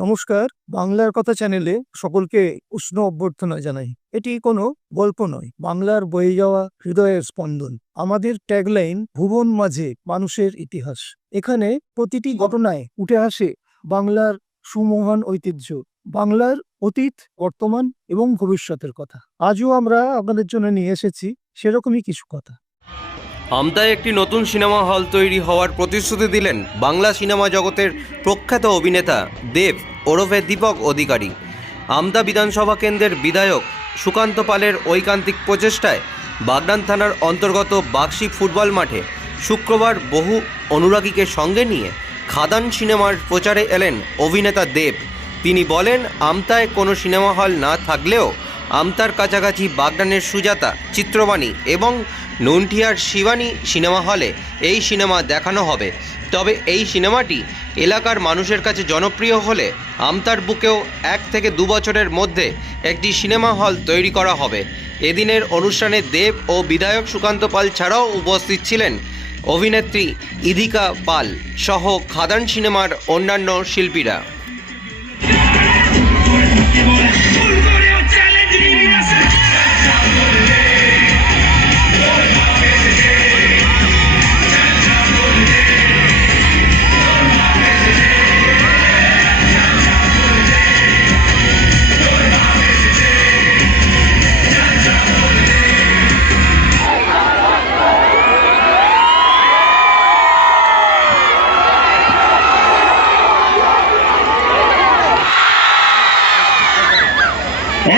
নমস্কার, বাংলার কথা চ্যানেলে সকলকে উষ্ণ অভ্যর্থনা জানাই। এটি কোনো গল্প নয়, বাংলার বয়ে যাওয়া হৃদয়ের স্পন্দন। আমাদের ট্যাগলাইন ভুবন মাঝে মানুষের ইতিহাস। এখানে প্রতিটি ঘটনায় উঠে আসে বাংলার সুমহান ঐতিহ্য, বাংলার অতীত, বর্তমান এবং ভবিষ্যতের কথা। আজও আমরা আপনাদের জন্য নিয়ে এসেছি সেরকমই কিছু কথা। আমতায় একটি নতুন সিনেমা হল তৈরি হওয়ার প্রতিশ্রুতি দিলেন বাংলা সিনেমা জগতের প্রখ্যাত অভিনেতা দেব ওরফে দীপক অধিকারী। আমতা বিধানসভা কেন্দ্রের বিধায়ক সুকান্ত পালের ঐকান্তিক প্রচেষ্টায় বাগনান থানার অন্তর্গত বাক্সি ফুটবল মাঠে শুক্রবার বহু অনুরাগীকে সঙ্গে নিয়ে খাদান সিনেমার প্রচারে এলেন অভিনেতা দেব। তিনি বলেন, আমতায় কোনো সিনেমা হল না থাকলেও আমতার কাছাকাছি বাগনানের সুজাতা, চিত্রবাণী এবং নুনঠিয়ার শিবানী সিনেমা হলে এই সিনেমা দেখানো হবে। তবে এই সিনেমাটি এলাকার মানুষের কাছে জনপ্রিয় হলে আমতার বুকেও 1 থেকে 2 বছরের মধ্যে একটি সিনেমা হল তৈরি করা হবে। এদিনের অনুষ্ঠানে দেব ও বিধায়ক সুকান্ত পাল ছাড়াও উপস্থিত ছিলেন অভিনেত্রী ইধিকা পাল সহ খাদান সিনেমার অন্যান্য শিল্পীরা।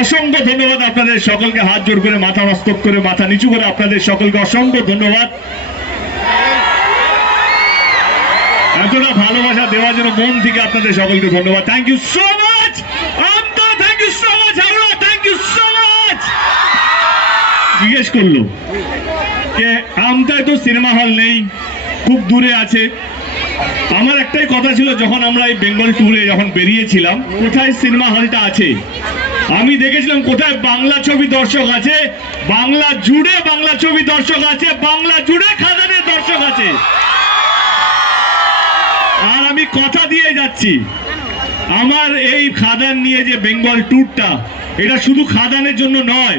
অসংখ্য ধন্যবাদ আপনাদের সকলকে, হাত জোর করে মাথা মস্তক করে মাথা নিচু করে আপনাদের সকলকে অসংখ্য ধন্যবাদ এতটা ভালোবাসা দেওয়ার জন্য। মন থেকে আপনাদের সকলকে ধন্যবাদ। Thank you so much Amta, thank you so much Howrah, thank you so much. জিজ্ঞেস করলো যে আমতায় তো সিনেমা হল নেই, খুব দূরে আছে। আমার একটাই কথা ছিল, যখন আমরা এই বেঙ্গল ট্যুরে যখন বেরিয়েছিলাম, কোথায় সিনেমা হলটা আছে আমি দেখেছিলাম, কোথায় বাংলা ছবি দর্শক আছে, বাংলা জুড়ে বাংলা ছবি দর্শক আছে, বাংলা জুড়ে খাদানের দর্শক আছে। আর আমি কথা দিয়ে যাচ্ছি, আমার এই খাদান নিয়ে যে বেঙ্গল ট্যুরটা, এটা শুধু খাদানের জন্য নয়,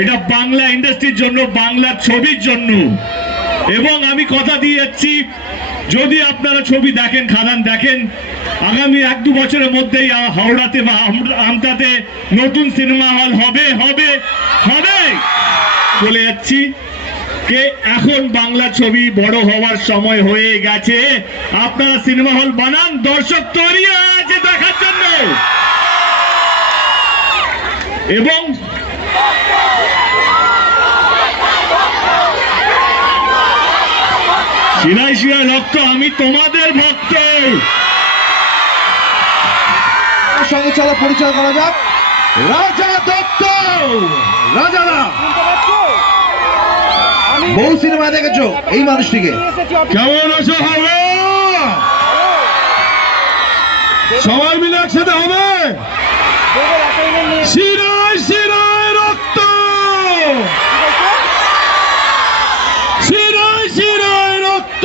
এটা বাংলা ইন্ডাস্ট্রির জন্য, বাংলা ছবির জন্য। এবং আমি কথা দিয়ে যাচ্ছি, যদি আপনারা ছবি দেখেন, খাদান দেখেন, আগামী 1-2 বছরের মধ্যেই হাওড়াতে বা আমতাতে নতুন সিনেমা হল হবে হবে হবে বলে যাচ্ছি। কে এখন বাংলা ছবি বড় হওয়ার সময় হয়ে গেছে। আপনারা সিনেমা হল বানান, দর্শক তৈরি আছে দেখার জন্য। এবং শিরায় শিরায় রক্ত, আমি তোমাদের ভক্ত। সঙ্গে চলো পরিচয় করা যাক, রাজা দত্ত। রাজারা বহু সিনেমা দেখেছো এই মানুষটিকে। কেমন আছো? হবে সবাই মিলে একসাথে হবে। শিরায় শিরায় রক্ত, শিরায় শিরায় রক্ত।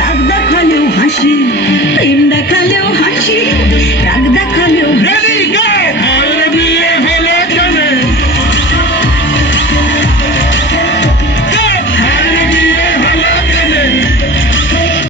রাখবো